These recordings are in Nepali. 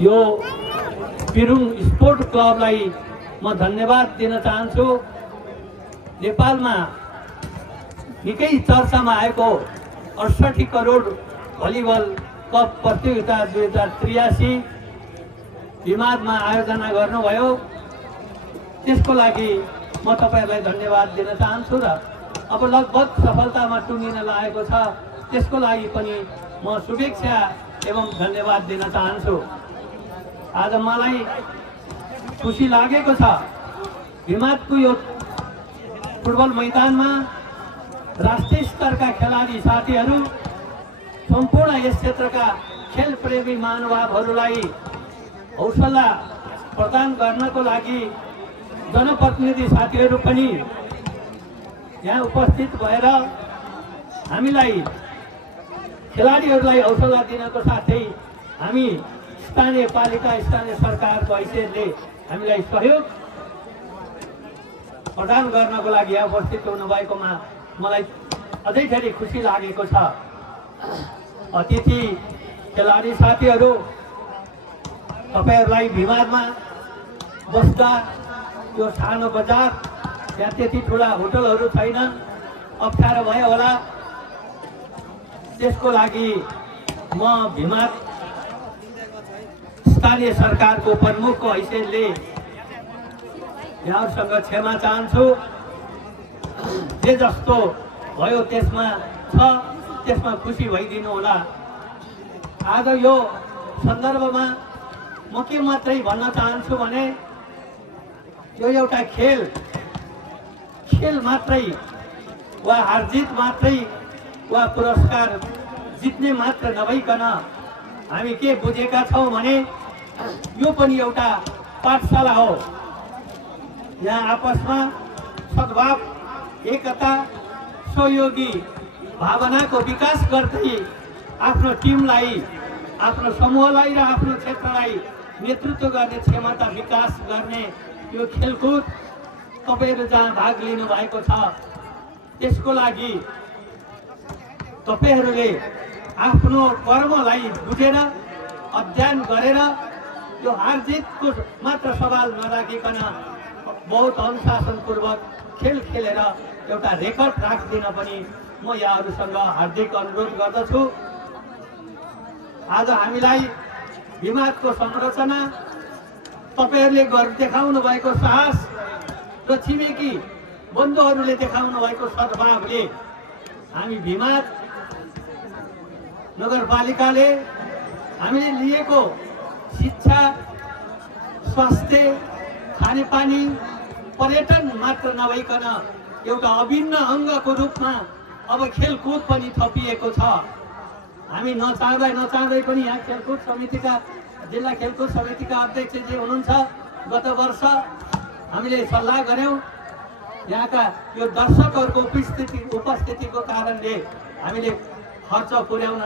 यो पिरुङ स्पोर्ट क्लबलाई म धन्यवाद दिन चाहन्छु। नेपालमा निकै चर्चामा आएको 68 करोड भलिबल कप प्रतियोगिता 2083 विमादमा आयोजना गर्नुभयो। त्यसको लागि म तपाईहरुलाई धन्यवाद दिन चाहन्छु र अब लगभग सफलतामा टुङ्गिन लागेको छ, त्यसको लागि पनि म शुभेच्छा एवं धन्यवाद दिन चाहन्छु। आज मलाई खुसी लागेको छ विमादको यो फुटबल मैदानमा राष्ट्रिय स्तरका खेलाडी साथीहरू, सम्पूर्ण यस क्षेत्रका खेल प्रेमी महानुभावहरूलाई हौसला प्रदान गर्नको लागि जनप्रतिनिधि साथीहरू पनि यहाँ उपस्थित भएर हामीलाई खेलाडीहरूलाई हौसला दिनको साथै हामी स्थानीय पालिका स्थानीय सरकारको हैसियतले हामीलाई सहयोग प्रदान गर्नको लागि यहाँ उपस्थित हुनुभएकोमा मलाई अझै धेरै खुसी लागेको छ। अतिथि खेलाडी साथीहरू, तपाईहरुलाई विमादमा बस्दा यो सानो बजार, त्यहाँ त्यति ठुला होटलहरू छैन, अप्ठ्यारो भयो होला। त्यसको लागि म विमाद स्थानीय सरकारको प्रमुखको हैसियतले यहाँसँग क्षमा चाहन्छु। जे जस्तो भयो त्यसमा खुसी भइदिनु होला। आज यो सन्दर्भमा म के मात्रै भन्न चाहन्छु भने यो एउटा खेल मात्रै वा हारजित मात्रै वा पुरस्कार जित्ने मात्र नभइकन हामी के बुझेका छौँ भने यो पनि एउटा पाठशाला हो। यहाँ आपसमा सद्भाव, एकता, सहयोगी भावनाको विकास गर्दै आफ्नो टिमलाई, आफ्नो समूहलाई र आफ्नो क्षेत्रलाई नेतृत्व गर्ने क्षमता विकास गर्ने यो खेलकुद तपाईहरु जहाँ भाग लिनु भएको छ, त्यसको लागि तपाईहरुले आफ्नो कर्मलाई बुझेर अध्ययन गरेर यो हारजितको मात्र सवाल नराखिकन बहुत अनुशासनपूर्वक खेल खेलेर एउटा रेकर्ड राखिदिन पनि म यहाँहरुसँग हार्दिक अनुरोध गर्दछु। आज हामीलाई विमादको संरचना, तपाईहरुले देखाउनु भएको साहस र छिमेकी बन्धुहरूले देखाउनु भएको सद्भावले हामी विमाद नगरपालिकाले हामीले लिएको शिक्षा, स्वास्थ्य, खानेपानी, पर्यटन मात्र नभइकन एउटा अभिन्न अङ्गको रूपमा अब खेलकुद पनि थपिएको छ। हामी नचाहँदै पनि यहाँ खेलकुद समितिका, जिल्ला खेलकुद समितिका अध्यक्ष जे हुनुहुन्छ, गत वर्ष हामीले सल्लाह गर्यौं। यहाँका यो दर्शकहरूको उपस्थितिको कारणले हामीले खर्च पुर्याउन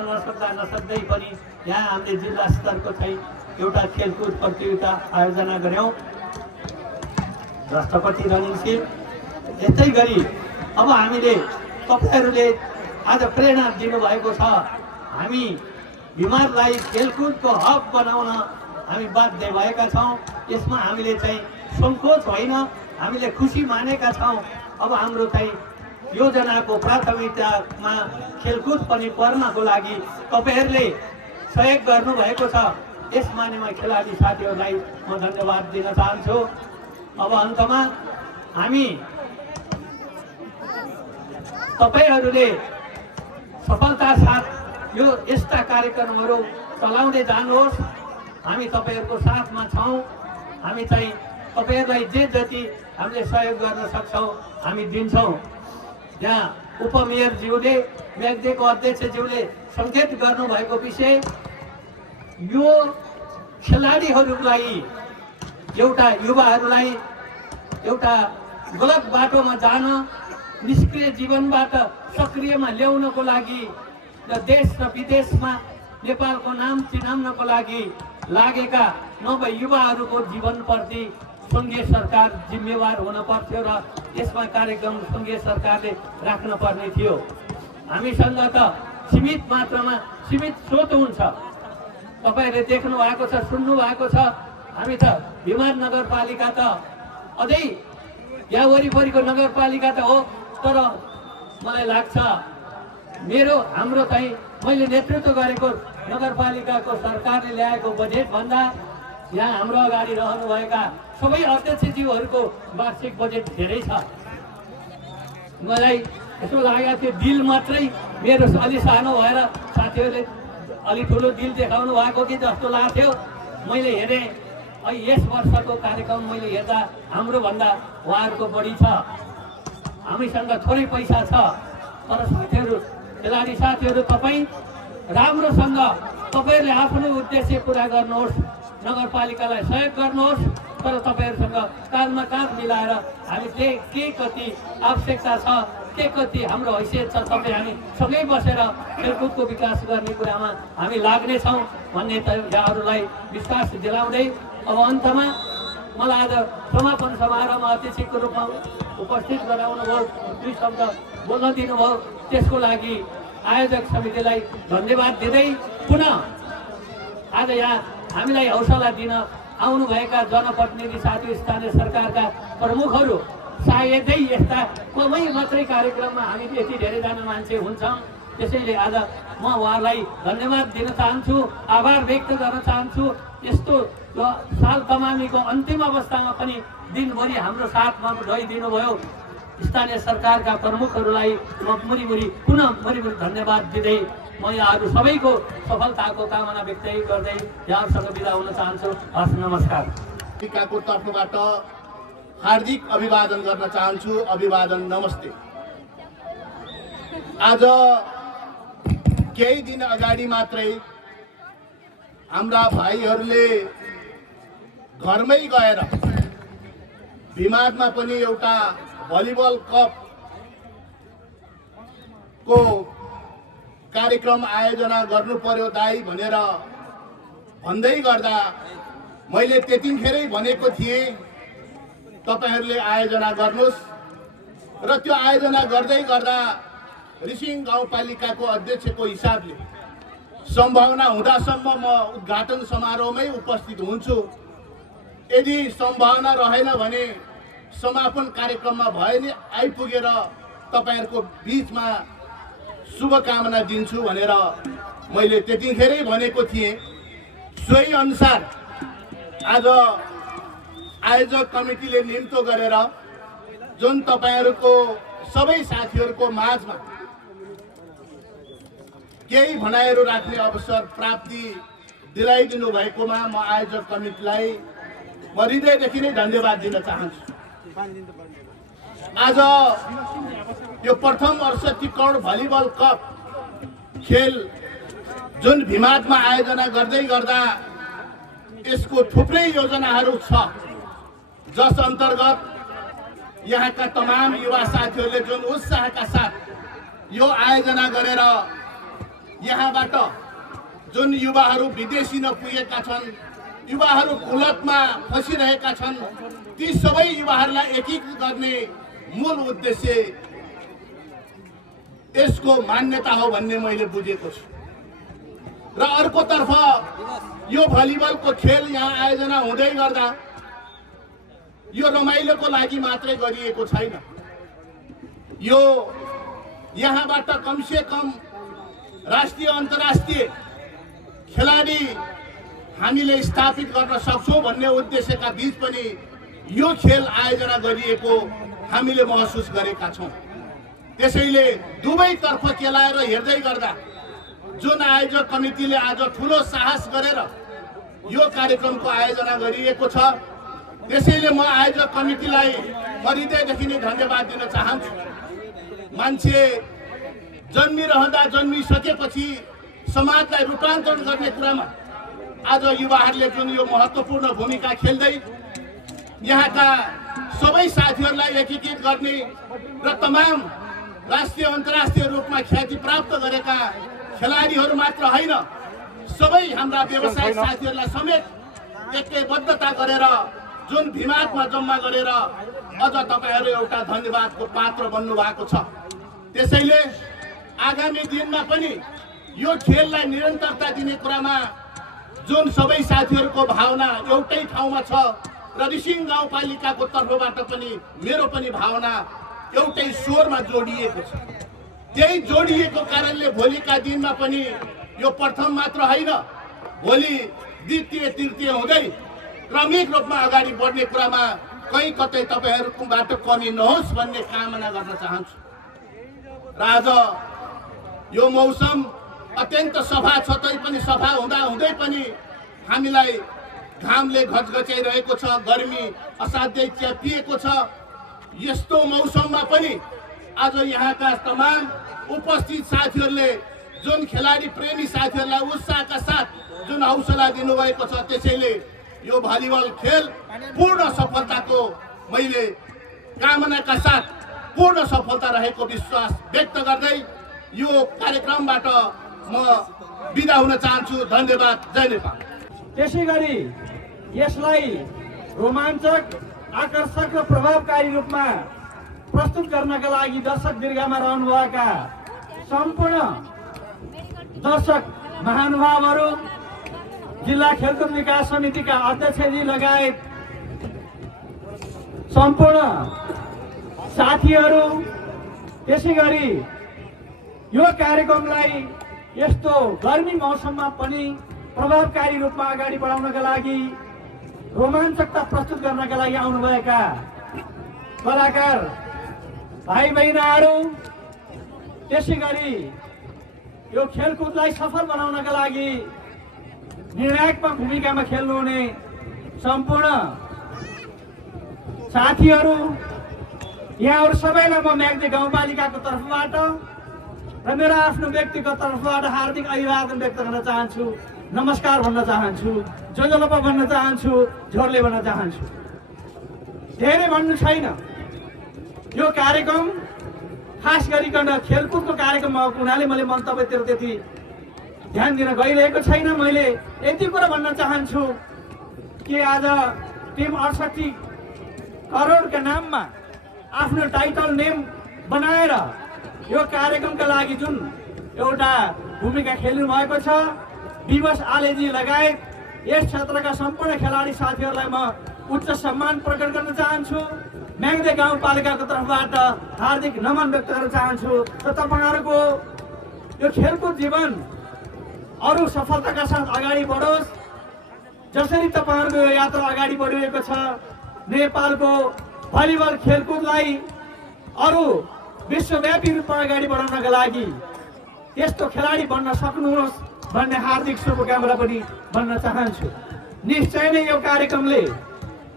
नसक्दै पनि यहाँ हामीले जिल्ला स्तरको चाहिँ एउटा खेलकुद प्रतियोगिता आयोजना गर्यौं, राष्ट्रपति रनिङ सिल। यस्तै गरी अब हामीले तपाईहरुले आज प्रेरणा दिनुभएको छ। हामी विमादलाई खेलकुदको हब बनाउन हामी बाध्य भएका छौँ। यसमा हामीले चाहिँ सङ्कोच होइन, हामीले खुसी मानेका छौँ। अब हाम्रो चाहिँ योजनाको प्राथमिकतामा खेलकुद पनि पर्नको लागि तपाईहरुले सहयोग गर्नुभएको छ। यस मानेमा खेलाडी साथीहरूलाई म धन्यवाद दिन चाहन्छु। अब अन्तमा हामी तपाईहरुले सफलता साथ यो यस्ता कार्यक्रमहरू चलाउँदै जानुहोस्। हामी तपाईहरुको साथमा छौँ। हामी चाहिँ तपाईहरुलाई जे जति हामीले सहयोग गर्न सक्छौँ हामी दिन्छौँ। यहाँ उपमेयरज्यूले, म्याग्देको अध्यक्षज्यूले सङ्केत गर्नुभएको विषय, यो खेलाडीहरूलाई, एउटा युवाहरूलाई एउटा गलत बाटोमा जान, निष्क्रिय जीवनबाट सक्रियमा ल्याउनको लागि र देश र विदेशमा नेपालको नाम चिनाउनको लागि लागेका नभए युवाहरूको जीवनप्रति सङ्घीय सरकार जिम्मेवार हुन पर्थ्यो र यसमा कार्यक्रम सङ्घीय सरकारले राख्न पर्ने थियो। हामीसँग त सीमित मात्रामा सीमित स्रोत हुन्छ। तपाईँहरूले देख्नु भएको छ, सुन्नु भएको छ। हामी त भिमान नगरपालिका त अझै यहाँ वरिपरिको नगरपालिका त हो, तर मलाई लाग्छ हाम्रो चाहिँ मैले नेतृत्व गरेको नगरपालिकाको सरकारले ल्याएको बजेट भन्दा यहाँ हाम्रो अगाडि रहनुभएका सबै अध्यक्षज्यूहरूको वार्षिक बजेट धेरै छ। मलाई यसो लाग्यो त्यो दिल मात्रै मेरो अलि सानो भएर साथीहरूले अलि ठुलो दिल देखाउनु भएको कि जस्तो लाग्थ्यो। मैले हेरेँ यस वर्षको कार्यक्रम मैले हेर्दा हाम्रो भन्दा उहाँहरूको बढी छ। हामीसँग थोरै पैसा छ, तर साथीहरू, खेलाडी साथीहरू, तपाईँ राम्रोसँग तपाईँहरूले आफ्नो उद्देश्य पुरा गर्नुहोस्, नगरपालिकालाई सहयोग गर्नुहोस्। तर तपाईँहरूसँग काँधमा काँध मिलाएर हामी के कति आवश्यकता छ, के कति हाम्रो हैसियत छ, तपाईँ हामी सँगै बसेर खेलकुदको विकास गर्ने कुरामा हामी लाग्नेछौँ भन्ने यहाँहरूलाई विश्वास दिलाउँदै अब अन्तमा मलाई आज समापन समारोहमा अतिथिको रूपमा उपस्थित गराउनुभयो, 2 शब्द बोल्न दिनुभयो, त्यसको लागि आयोजक समितिलाई धन्यवाद दिँदै पुनः आज यहाँ हामीलाई हौसला दिन आउनुभएका जनप्रतिनिधि साथी, स्थानीय सरकारका प्रमुखहरू, सायदै यस्ता कमै मात्रै कार्यक्रममा हामी यति धेरैजना मान्छे हुन्छौँ। त्यसैले आज म उहाँलाई धन्यवाद दिन चाहन्छु, आभार व्यक्त गर्न चाहन्छु। यस्तो साल तमामीको अन्तिम अवस्थामा पनि दिनभरि हाम्रो साथमा रहिदिनु भयो स्थानीय सरकारका प्रमुखहरूलाई म पुनः धन्यवाद दिँदै म यहाँहरू सबैको सफलताको कामना व्यक्त गर्दै यहाँहरूसँग बिदा हुन चाहन्छु। हस्, नमस्कार। टिकाको तर्फबाट हार्दिक अभिवादन गर्न चाहन्छु। अभिवादन, नमस्ते। आज केही दिन अगाडि मात्रै हाम्रा भाइहरूले घरमै गएर भिमादमा पनि एउटा भलिबल कपको कार्यक्रम आयोजना गर्नु पर्यो दाइ भनेर भन्दै गर्दा मैले त्यतिखेरै भनेको थिएँ तपाईहरूले आयोजना गर्नुहोस्। र त्यो आयोजना गर्दै गर्दा रिसिङ गाउँपालिकाको अध्यक्षको हिसाबले सम्भावना हुँदासम्म म उद्घाटन समारोहमै उपस्थित हुन्छु। यदि सम्भावना रहेन भने समापन कार्यक्रममा भए नि आइपुगेर तपाईहरूको बिचमा शुभकामना दिन्छु भनेर मैले त्यतिखेरै भनेको थिएँ। सोही अनुसार आज आयोजक कमिटीले निम्तो गरेर जुन तपाईहरूको सबै साथीहरूको माझमा केही भनाइहरू राख्ने अवसर प्राप्ति दिलाइदिनु भएकोमा म आयोजक कमिटीलाई म हृदयदेखि नै धन्यवाद दिन चाहन्छु। आज यो प्रथम वर्ष टिकौर भलिबल कप खेल जुन भिमादमा आयोजना गर्दै गर्दा यसको थुप्रै योजनाहरू छ, जस अन्तर्गत यहाँका तमाम युवा साथीहरूले जुन उत्साहका साथ यो आयोजना गरेर यहाँबाट जुन युवाहरू विदेशी नपुगेका छन्, युवाहरू कुलतमा फसिरहेका छन्, ती सबै युवाहरूलाई एकीकृत गर्ने मूल उद्देश्य यसको मान्यता हो भन्ने मैले बुझेको छु। र अर्कोतर्फ यो भलिबलको खेल यहाँ आयोजना हुँदै गर्दा यो रमाइलोको लागि मात्रै गरिएको छैन। यो यहाँबाट कमसे कम राष्ट्रिय अन्तर्राष्ट्रिय खेलाडी हामीले स्थापित गर्न सक्छौँ भन्ने उद्देश्यका बीच पनि यो खेल आयोजना गरिएको हामीले महसुस गरेका छौँ। त्यसैले दुवैतर्फ केलाएर हेर्दै गर्दा जुन आयोजक कमिटीले आज ठुलो साहस गरेर यो कार्यक्रमको आयोजना गरिएको छ, त्यसैले म आयोजक कमिटीलाई हृदयदेखि नै धन्यवाद दिन चाहन्छु। मान्छे जन्मिरहँदा जन्मिसकेपछि समाजलाई रूपान्तरण गर्ने कुरामा आज युवाहरूले जुन यो महत्त्वपूर्ण भूमिका खेल्दै यहाँका सबै साथीहरूलाई एकीकृत गर्ने र तमाम राष्ट्रिय अन्तर्राष्ट्रिय रूपमा ख्याति प्राप्त गरेका खेलाडीहरू मात्र होइन, सबै हाम्रा व्यवसायिक साथीहरूलाई समेत एकबद्धता गरेर जुन भिमादमा जम्मा गरेर अझ तपाईहरू एउटा धन्यवादको पात्र बन्नु भएको छ। त्यसैले आगामी दिनमा पनि यो खेललाई निरन्तरता दिने कुरामा जुन सबै साथीहरूको भावना एउटै ठाउँमा छ र रिसिङ गाउँपालिकाको तर्फबाट पनि मेरो पनि भावना एउटै स्वरमा जोडिएको छ। त्यही जोडिएको कारणले भोलिका दिनमा पनि यो प्रथम मात्र होइन, भोलि द्वितीय तृतीय हुँदै क्रमिक रूपमा अगाडि बढ्ने कुरामा कहीँ कतै तपाईँहरूकोबाट कमी नहोस् भन्ने कामना गर्न चाहन्छु। र आज यो मौसम अत्यन्त सफा छ, तैपनि सफा हुँदा हुँदै पनि हामीलाई घामले घचघच्याइरहेको छ, गर्मी असाध्यै च्यापिएको छ। यस्तो मौसममा पनि आज यहाँका तमाम उपस्थित साथीहरूले जुन खेलाडी प्रेमी साथीहरूलाई उत्साहका साथ जुन हौसला दिनुभएको छ, त्यसैले यो भलिबल खेल पूर्ण सफलताको मैले कामनाका साथ पूर्ण सफलता रहेको विश्वास व्यक्त गर्दै यो कार्यक्रमबाट म बिदा हुन चाहन्छु। धन्यवाद। जय नेपाल। त्यसै गरी यसलाई रोमाञ्चक, आकर्षक र प्रभावकारी रूपमा प्रस्तुत गर्नका लागि दर्शक दीर्घमा रहनुभएका सम्पूर्ण दर्शक महानुभावहरू, जिल्ला खेलकुद विकास समितिका अध्यक्षजी लगायत सम्पूर्ण साथीहरू, त्यसै गरी यो कार्यक्रमलाई यस्तो गर्मी मौसममा पनि प्रभावकारी रूपमा अगाडि बढाउनका लागि, रोमाञ्चकता प्रस्तुत गर्नका लागि आउनुभएका कलाकार भाइ बहिनीहरू, त्यसै गरी यो खेलकुदलाई सफल बनाउनका लागि निर्णायक भूमिकामा खेल्नुहुने सम्पूर्ण साथीहरू, यहाँहरू सबैलाई म म्याग्दी गाउँपालिकाको तर्फबाट र मेरो आफ्नो व्यक्तिगत तर्फबाट हार्दिक अभिवादन व्यक्त गर्न चाहन्छु, नमस्कार भन्न चाहन्छु, जोजोलोपा भन्न चाहन्छु, झोरले भन्न चाहन्छु। धेरै भन्नु छैन। यो कार्यक्रम खास गरिकन खेलकुदको कार्यक्रम भएको हुनाले मैले मन्तव्यतिर त्यति ध्यान दिन गइरहेको छैन। मैले यति कुरा भन्न चाहन्छु कि आज टिम 68 करोडका नाममा आफ्नो टाइटल नेम बनाएर यो कार्यक्रमका लागि जुन एउटा भूमिका खेल्नु भएको छ, विवश आलेजी लगायत यस क्षेत्रका सम्पूर्ण खेलाडी साथीहरूलाई म उच्च सम्मान प्रकट गर्न चाहन्छु। म्याग्दी गाउँपालिकाको तर्फबाट हार्दिक नमन व्यक्त गर्न चाहन्छु र तपाईँहरूको यो खेलकुद जीवन अरू सफलताका साथ अगाडि बढोस्। जसरी तपाईँहरूको यो यात्रा अगाडि बढिरहेको छ, नेपालको भलिबल खेलकुदलाई अरू विश्वव्यापी रूपमा अगाडि बढाउनका लागि यस्तो खेलाडी बन्न सक्नुहोस् भन्ने हार्दिक शुभकामना पनि भन्न चाहन्छु। निश्चय नै यो कार्यक्रमले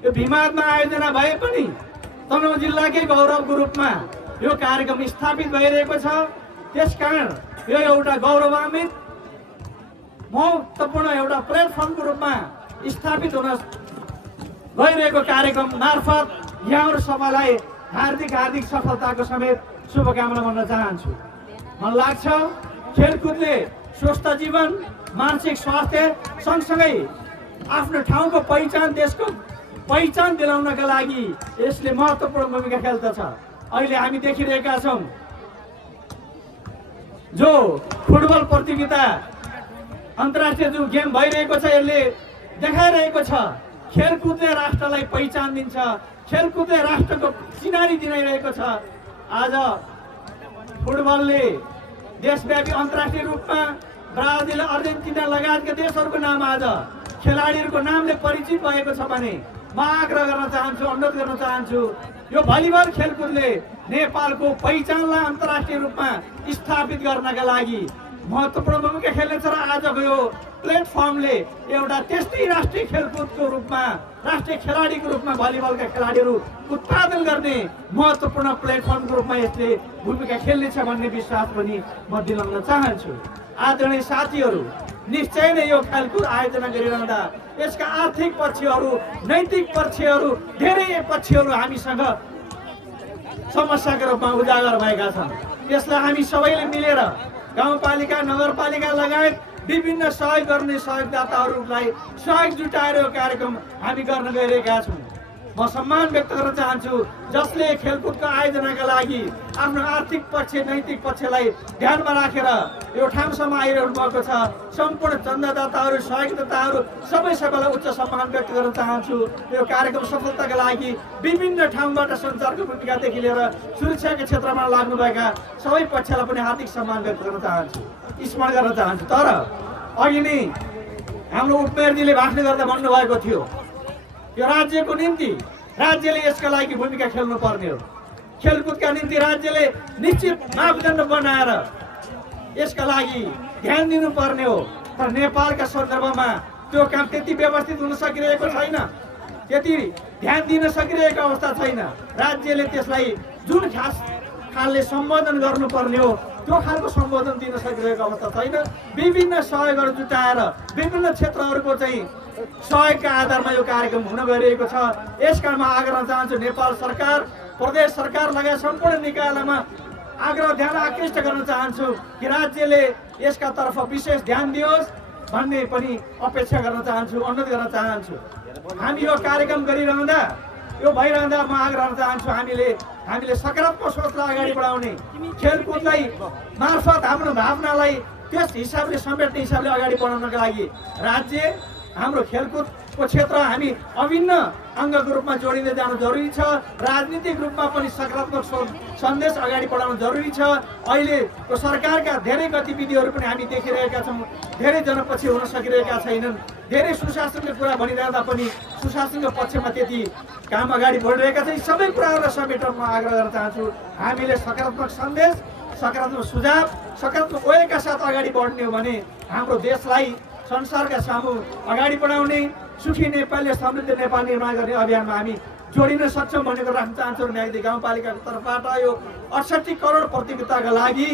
यो भिमादमा आयोजना भए पनि तनहुँ जिल्लाकै गौरवको रूपमा यो कार्यक्रम स्थापित भइरहेको छ। त्यसकारण यो एउटा गौरवान्वित महत्त्वपूर्ण एउटा प्लेटफर्मको रूपमा स्थापित हुन गइरहेको कार्यक्रम मार्फत यहाँहरू सबैलाई हार्दिक हार्दिक सफलताको समेत शुभकामना भन्न चाहन्छु। मलाई लाग्छ खेलकुदले स्वस्थ जीवन, मानसिक स्वास्थ्य सँगसँगै आफ्नो ठाउँको पहिचान, देशको पहिचान दिलाउनका लागि यसले महत्त्वपूर्ण भूमिका खेल्दछ। अहिले हामी देखिरहेका छौँ जो फुटबल प्रतियोगिता अन्तर्राष्ट्रिय जो गेम भइरहेको छ, यसले देखाइरहेको छ खेलकुदले राष्ट्रलाई पहिचान दिन्छ, खेलकुदले राष्ट्रको चिनारी दिइरहेको छ। आज फुटबलले देशव्यापी अन्तर्राष्ट्रिय रूपमा ब्राजिल, अर्जेन्टिना लगायतका देशहरूको नाम आज खेलाडीहरूको नामले परिचित भएको छ भने म आग्रह गर्न चाहन्छु, अनुरोध गर्न चाहन्छु, यो भलिबल खेलकुदले नेपालको पहिचानलाई अन्तर्राष्ट्रिय रूपमा स्थापित गर्नका लागि महत्त्वपूर्ण भूमिका खेल्नेछ र आजको यो प्लेटफर्मले एउटा त्यस्तै राष्ट्रिय खेलकुदको रूपमा, राष्ट्रिय खेलाडीको रूपमा भलिबलका खेलाडीहरू उत्पादन गर्ने महत्त्वपूर्ण प्लेटफर्मको रूपमा यसले भूमिका खेल्नेछ भन्ने विश्वास पनि म दिलाउन चाहन्छु। आदरणीय साथीहरू, निश्चय नै यो खेलकुद आयोजना गरिरहँदा यसका आर्थिक पक्षहरू, नैतिक पक्षहरू, धेरै पक्षहरू हामीसँग समस्याको रूपमा उजागर भएका छन्। यसलाई हामी सबैले मिलेर गाउँपालिका, नगरपालिका लगायत विभिन्न सहयोग गर्ने सहयोगदाताहरूलाई सहयोग जुटाएर यो कार्यक्रम हामी गर्न गइरहेका छौँ। म सम्मान व्यक्त गर्न चाहन्छु जसले खेलकुदको आयोजनाका लागि आफ्नो आर्थिक पक्ष नैतिक पक्षलाई ध्यानमा राखेर यो ठाउँसम्म आइरहनु भएको छ। सम्पूर्ण चन्दादाताहरू सहयोगदाताहरू सबैलाई उच्च सम्मान व्यक्त गर्न चाहन्छु। यो कार्यक्रम सफलताका लागि विभिन्न ठाउँबाट सञ्चारको भूमिकादेखि लिएर सुरक्षाको क्षेत्रमा लाग्नुभएका सबै पक्षलाई पनि हार्दिक सम्मान व्यक्त गर्न चाहन्छु, स्मरण गर्न चाहन्छु। तर अघि नै हाम्रो उपमेयरजीले भाषण गर्दा भन्नुभएको थियो यो राज्यको निम्ति राज्यले यसका लागि भूमिका खेल्नु पर्ने हो। खेलकुदका निम्ति राज्यले निश्चित मापदण्ड बनाएर यसका लागि ध्यान दिनुपर्ने हो। तर नेपालका सन्दर्भमा त्यो काम त्यति व्यवस्थित हुन सकिरहेको छैन, त्यति ध्यान दिन सकिरहेको अवस्था छैन। राज्यले त्यसलाई जुन खालले सम्बोधन गर्नुपर्ने हो त्यो खालको सम्बोधन दिन सकिरहेको अवस्था छैन। विभिन्न सहयोगहरू जुटाएर विभिन्न क्षेत्रहरूको चाहिँ सहयोगका आधारमा यो कार्यक्रम हुन गइरहेको छ। यसका म आग्रह चाहन्छु नेपाल सरकार, प्रदेश सरकार लगायत सम्पूर्ण निकायमा आग्रह ध्यान आकृष्ट गर्न चाहन्छु कि राज्यले यसका तर्फ विशेष ध्यान दियोस् भन्ने पनि अपेक्षा गर्न चाहन्छु, अनुरोध गर्न चाहन्छु। हामी यो कार्यक्रम गरिरहँदा यो भइरहँदा म आग्रह गर्न चाहन्छु हामीले सकारात्मक सोचलाई अगाडि बढाउने, खेलकुदलाई मार्फत हाम्रो भावनालाई त्यस हिसाबले समेट्ने हिसाबले अगाडि बढाउनका लागि राज्य हाम्रो खेलकुदको क्षेत्र हामी अभिन्न अङ्गको रूपमा जोडिँदै जानु जरुरी छ। राजनीतिक रूपमा पनि सकारात्मक सन्देश अगाडि बढाउनु जरुरी छ। अहिलेको सरकारका धेरै गतिविधिहरू पनि हामी देखिरहेका छौँ, धेरै जनपछि हुन सकिरहेका छैनन्। धेरै सुशासनको कुरा भनिरहँदा पनि सुशासनको पक्षमा त्यति काम अगाडि बढिरहेका छन्। सबै कुराहरूलाई समेटेर म आग्रह गर्न चाहन्छु हामीले सकारात्मक सन्देश, सकारात्मक सुझाव, सकारात्मक ओएका साथ अगाडि बढ्ने हो भने हाम्रो देशलाई संसारका सामु अगाडि बढाउने, सुखी नेपालले समृद्ध नेपाल निर्माण गर्ने अभियानमा हामी जोडिन सक्छौँ भनेको राख्न चाहन्छु। म्याग्दी गाउँपालिकाको तर्फबाट यो 68 करोड प्रतियोगिताका लागि,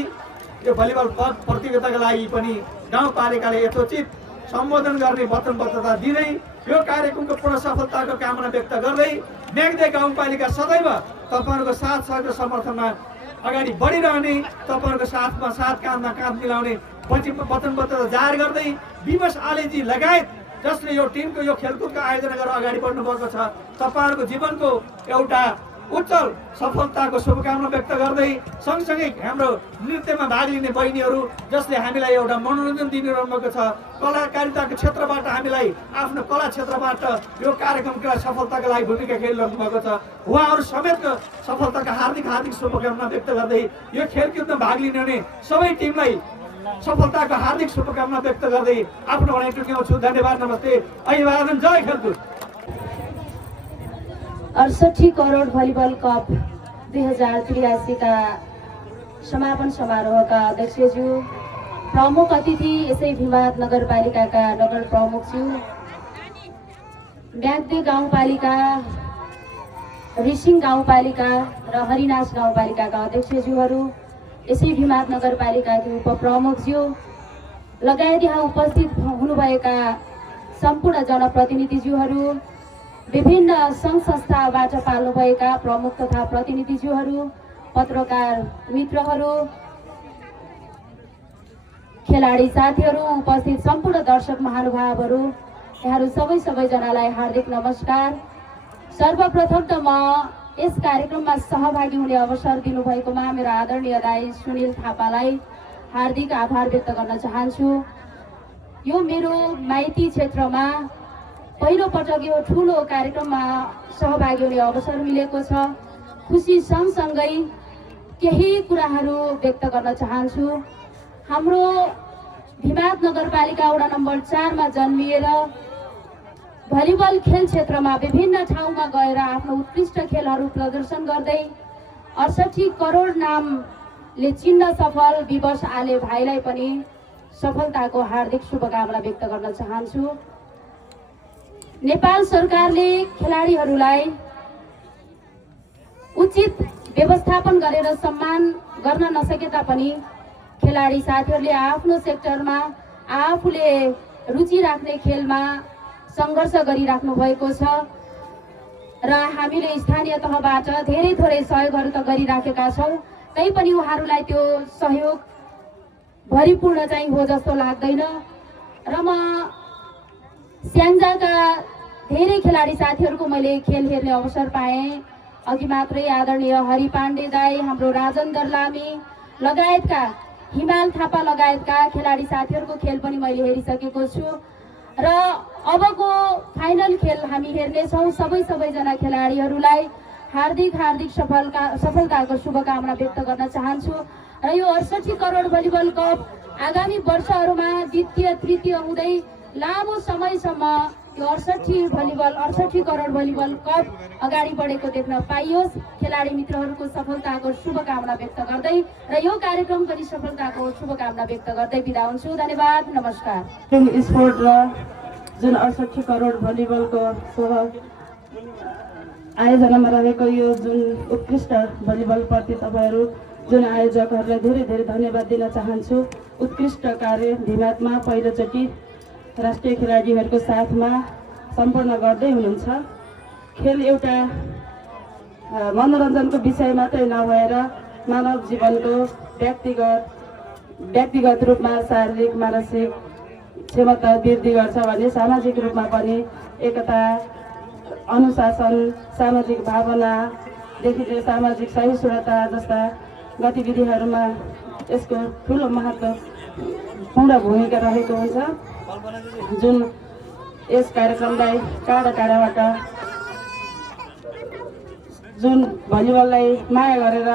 यो भलिबल पद प्रतियोगिताका लागि पनि गाउँपालिकाले यथोचित सम्बोधन गर्ने वचनबद्धता दिँदै यो कार्यक्रमको पूर्ण सफलताको कामना व्यक्त गर्दै म्याग्दी गाउँपालिका सदैव तपाईँहरूको साथ सहयोग र समर्थनमा अगाडि बढिरहने, तपाईँहरूको साथमा साथ काँधमा काँध मिलाउने वचनबद्धता जाहेर गर्दै विमस आलेजी लगायत जसले यो टिमको यो खेलकुदको आयोजना गरेर अगाडि बढ्नु भएको छ तपाईँहरूको जीवनको एउटा उज्जवल सफलताको शुभकामना व्यक्त गर्दै सँगसँगै हाम्रो नृत्यमा भाग लिने बहिनीहरू जसले हामीलाई एउटा मनोरञ्जन दिइरहनु भएको छ, कलाकारिताको क्षेत्रबाट हामीलाई आफ्नो कला क्षेत्रबाट यो कार्यक्रमको सफलताका लागि भूमिका खेलिरहनु भएको छ, उहाँहरू समेतको सफलताका हार्दिक शुभकामना व्यक्त गर्दै यो खेलकुदमा भाग लिने हुने सबै टिमलाई सफलताको हार्दिक शुभकामना व्यक्त गर्दै आफ्नो भनाइ टुङ्ग्याउँछु। धन्यवाद, नमस्ते, अभिवादन, जय खेलकुद। 68 करोड भलिबल कप 2083 का समापन समारोहका अध्यक्षज्यू, प्रमुख अतिथि यसै भिमाद नगरपालिकाका नगर प्रमुखज्यू, म्याग्दी गाउँपालिका, रिसिङ गाउँपालिका र हरिनाश गाउँपालिकाका अध्यक्षज्यूहरू, यसै भिमाद नगरपालिकाकी उपप्रमुखज्यू लगायत यहाँ उपस्थित हुनुभएका सम्पूर्ण जनप्रतिनिधिज्यूहरू, विभिन्न सङ्घ संस्थाबाट पाल्नुभएका प्रमुख तथा प्रतिनिधिज्यूहरू, पत्रकार मित्रहरू, खेलाडी साथीहरू, उपस्थित सम्पूर्ण दर्शक महानुभावहरू, यहाँहरू सबैजनालाई हार्दिक नमस्कार। सर्वप्रथम त म यस कार्यक्रममा सहभागी हुने अवसर दिनुभएकोमा मेरो आदरणीय दाइ सुनिल थापालाई हार्दिक आभार व्यक्त गर्न चाहन्छु। यो मेरो माइती क्षेत्रमा पहिलो पटक यो ठुलो कार्यक्रममा सहभागी हुने अवसर मिलेको छ। खुसी सँगसँगै केही कुराहरू व्यक्त गर्न चाहन्छु। हाम्रो भिमाद नगरपालिका वडा नम्बर 4 मा जन्मिएर भलिबल खेल क्षेत्रमा विभिन्न ठाउँमा गएर आफ्नो उत्कृष्ट खेलहरू प्रदर्शन गर्दै 68 करोड नामले चिन्न सफल विवश आले भाइलाई पनि सफलताको हार्दिक शुभकामना व्यक्त गर्न चाहन्छु। नेपाल सरकारले खेलाडीहरूलाई उचित व्यवस्थापन गरेर सम्मान गर्न नसके तापनि खेलाडी साथीहरूले आफ्नो सेक्टरमा आफूले रुचि राख्ने खेलमा सङ्घर्ष गरिराख्नु भएको छ र हामीले स्थानीय तहबाट धेरै थोरै सहयोगहरू त गरिराखेका छौँ, तैपनि उहाँहरूलाई त्यो सहयोग भरिपूर्ण चाहिँ हो जस्तो लाग्दैन र म स्याङ्जाका धेरै खेलाडी साथीहरूको मैले खेल हेर्ने अवसर पाएँ। अघि मात्रै आदरणीय हरि पाण्डे दाई, हाम्रो राजन दर्लामी लगायतका, हिमाल थापा लगायतका खेलाडी साथीहरूको खेल पनि मैले हेरिसकेको छु र अबको फाइनल खेल हामी हेर्नेछौँ। सबैजना खेलाडीहरूलाई हार्दिक सफलताको शुभकामना व्यक्त गर्न चाहन्छु र यो 68 करोड भलिबल कप आगामी वर्षहरूमा द्वितीय तृतीय हुँदै लामो समयसम्म यो 68 करोड भलिबल कप अगाडि बढेको देख्न पाइयोस्। खेलाडी मित्रहरूको सफलताको शुभकामना व्यक्त गर्दै र यो कार्यक्रम पनि सफलताको शुभकामना व्यक्त गर्दै बिदा हुन्छु। धन्यवाद, नमस्कार। स्पोर्ट र जुन 68 करोड भलिबलको आयोजनामा रहेको यो जुन उत्कृष्ट भलिबलप्रति तपाईँहरू जुन आयोजकहरूलाई धेरै धेरै धन्यवाद दिन चाहन्छु। उत्कृष्ट कार्य धिमातमा पहिलोचोटि राष्ट्रिय खेलाडीहरूको साथमा सम्पन्न गर्दै हुनुहुन्छ। खेल एउटा मनोरञ्जनको विषय मात्रै नभएर मानव जीवनको व्यक्तिगत रूपमा शारीरिक मानसिक क्षमता वृद्धि गर्छ भने सामाजिक रूपमा पनि एकता, अनुशासन, सामाजिक भावनादेखि लिएर सामाजिक सहिष्णुता जस्ता गतिविधिहरूमा यसको ठुलो महत्त्वपूर्ण भूमिका रहेको हुन्छ। जुन यस कार्यक्रमलाई टाढाबाट जुन भलिबललाई माया गरेर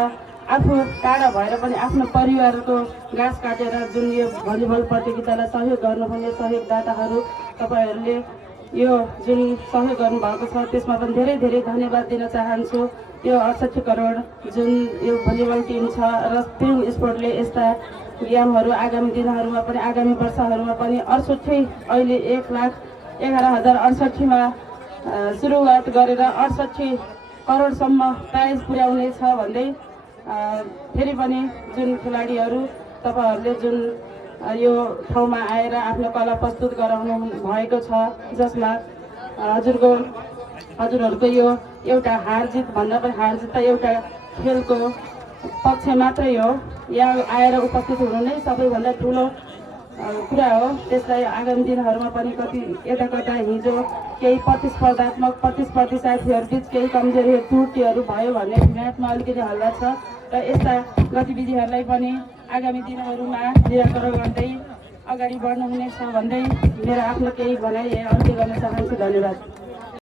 आफू टाढा भएर पनि आफ्नो परिवारको घाँस काटेर जुन यो भलिबल प्रतियोगितालाई सहयोग गर्नुहुने सहयोगदाताहरू तपाईँहरूले यो जुन सहयोग गर्नुभएको छ त्यसमा पनि धेरै धेरै धन्यवाद दिन चाहन्छु। यो 68 करोड जुन यो भलिबल टिम छ र स्प्रिङ स्पोर्टले यस्ता गेमहरू आगामी दिनहरूमा पनि आगामी वर्षहरूमा पनि 68 अहिले 1,11,068मा सुरुवात गरेर 68 करोडसम्म प्राइज पुर्याउने छ भन्दै फेरि पनि जुन खेलाडीहरू तपाईँहरूले जुन यो ठाउँमा आएर आफ्नो कला प्रस्तुत गराउनु भएको छ जसमा हजुरहरूको यो एउटा हार जित भन्दा पनि हार जित त एउटा खेलको पक्ष मात्रै हो। यहाँ आएर उपस्थित हुनु नै सबैभन्दा ठुलो कुरा हो। त्यसलाई आगामी दिनहरूमा पनि कति यता हिजो केही प्रतिस्पर्धी साथीहरू बिच केही कमजोरीहरू त्रुटिहरू भयो भन्ने भिनातमा अलिकति हल्ला छ र यस्ता गतिविधिहरूलाई पनि आगामी दिनहरूमा निराकरण गर्दै अगाडि बढ्नुहुनेछ भन्दै मेरो आफ्नो केही भनाइ अन्त्य गर्न चाहन्छु। धन्यवाद।